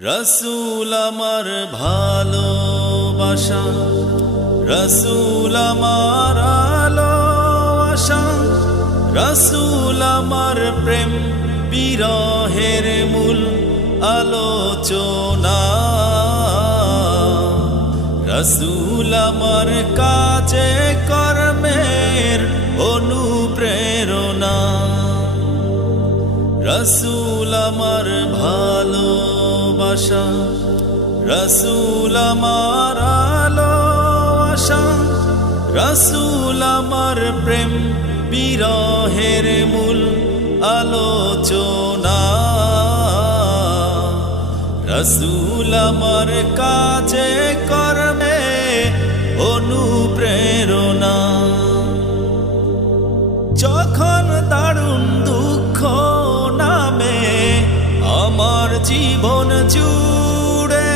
রসুল আমার ভালোবাসা, রসুল আমার আলো আশা, রসুল আমার প্রেম বিরহের মূল আলোচনা। রসুল আমার কাজে কর্মের অনুপ্রেরণা। রসুল আমার ভালোবাসা, রসুল আমার আলো আশা, রসুল আমার প্রেম বিরহের মূল আলোচনা। রসুল আমার কাজে কর্মে অনুপ্রেরণা। যখন দারুণ দুঃখ নামে আমার জীবন জুড়ে,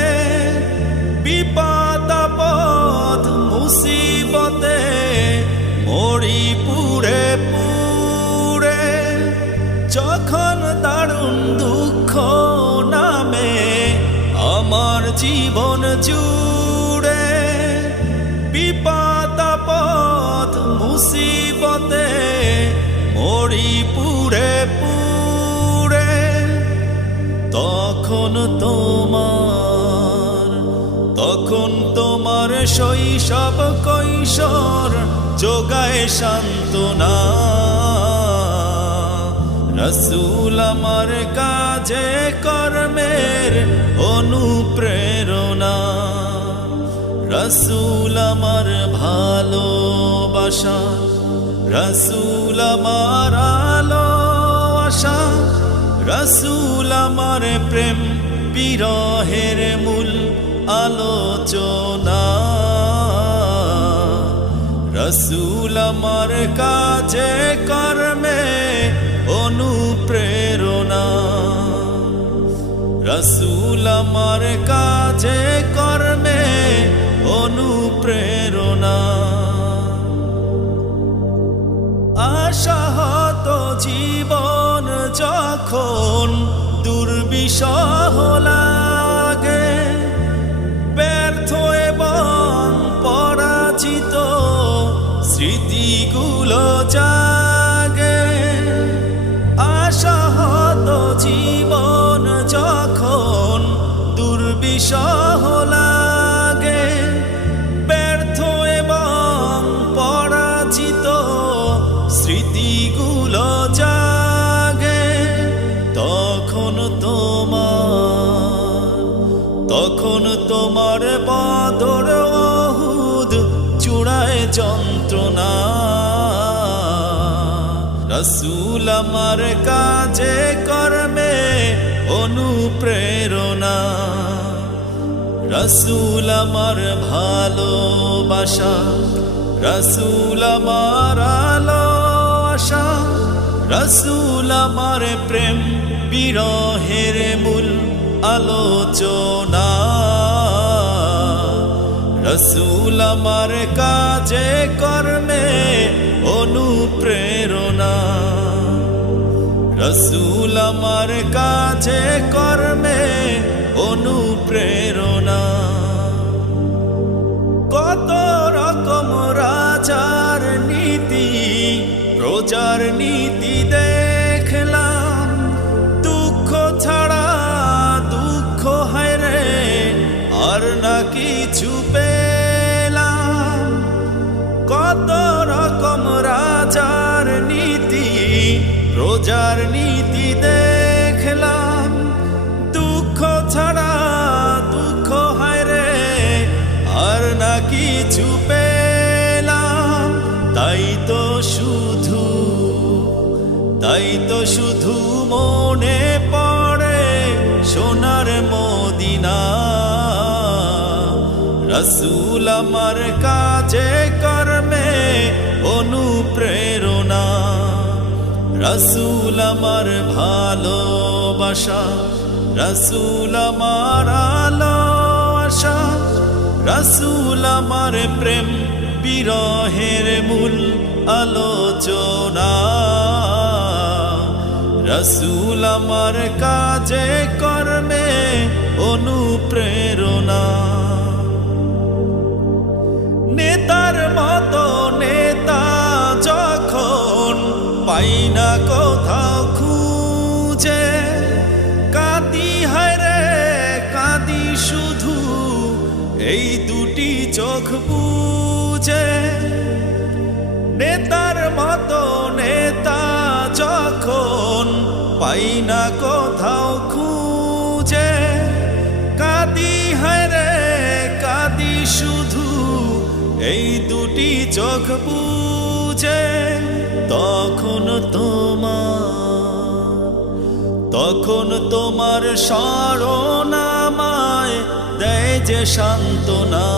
বিপদ আপদ মুসিবতে মরি পুড়ে পুড়ে। যখন দারুণ দুঃখ নামে আমার জীবন জুড়ে, বিপদ আপদ মুসিবতে মরি পুড়ে পুড়ে। তখন তোমার শৈশব কৈশোর যোগায় সান্ত্বনা। রসুল আমার কাজে কর্মের অনুপ্রেরণা। রসুল আমার ভালোবাসা, রসুল আমার আলো আশা, রসুল আমার প্রেম বিরহের মূল আলোচনা। রসুল আমার কাজে কর্মে অনুপ্রেরণা। রসুল আমার কাজে কর্মে অনুপ্রেরণা। আশাহত জীবন যখন দুর্বিষহ লাগে, ব্যর্থ এবং পরাজিত স্মৃতিগুলো জাগে। আশাহত জীবন যখন দুর্বিষহ লাগে, ব্যর্থ এবং পরাজিত স্মৃতিগুলো জাগে। তখন তোমার বদর ওহুদ চূড়ায় যন্ত্রণা। রসুল আমার কাজে কর্মে অনুপ্রেরণা। রসুল আমার ভালোবাসা, রসুল আমার আলো আশা, রসুল আমার প্রেম বিরহের মূল আলোচনা। রসুল আমার কাজে কর্মে অনুপ্রেরণা। রসুল আমার কাজে কর্মে অনুপ্রেরণা। কত রকম রাজার নীতি প্রজার নীতি দেখলাম, দুঃখ ছাড়া দুঃখ হয় রে আর না কিছু পেলাম। কত রকম রাজার নীতি প্রজার নীতি দেখলাম, দুঃখ ছাড়া দুঃখ হয় রে আর না কিছু পেলাম। তাই তো শুধু মনে পড়ে সোনার মদিনা। রসুল আমার কাজে কর্মে অনুপ্রেরণা। রসুল আমার ভালোবাসা, রসুল আমার আলো আশা, রসুল আমার প্রেম বিরহের মূল আলোচনা। রসুল আমার কাজে কর্মে অনুপ্রেরণা। অনুপ্রেরণা। নেতার মতো নেতা যখন পাই না কোথাও খুঁজে, কাঁদি হায় রে কাঁদি শুধু এই দুটি চোখ বুজে। নেতার মতো নেতা যখন পাই না কোথাও খুঁজে, কাঁদি হায় রে কাঁদি শুধু এই দুটি চোখ বুজে। তখন তোমার স্মরণ আমায় দেয় যে সান্ত্বনা।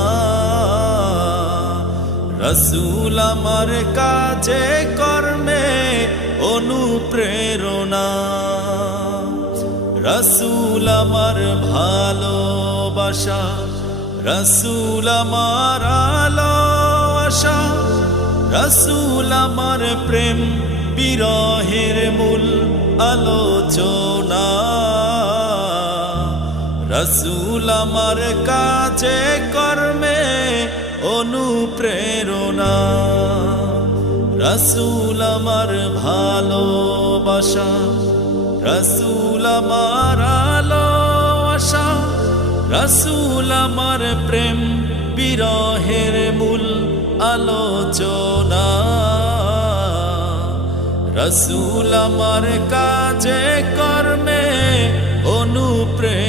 রাসূল আমার কাজে কর্মে অনুপ্রেরণা। রাসূল আমার ভালোবাসা, রাসূল আমার আলো আশা, রাসূল আমার প্রেম বিরহের মূল আলোচনা। রাসূল আমার কাজে কর্মে অনুপ্রেরণা। রাসূল আমার ভালোবাসা, রাসূল আমার আলো আশা, রাসূল আমার প্রেম বিরহের মূল আলোচনা। রাসূল আমার কাজে কর্মে অনুপ্রেরণা।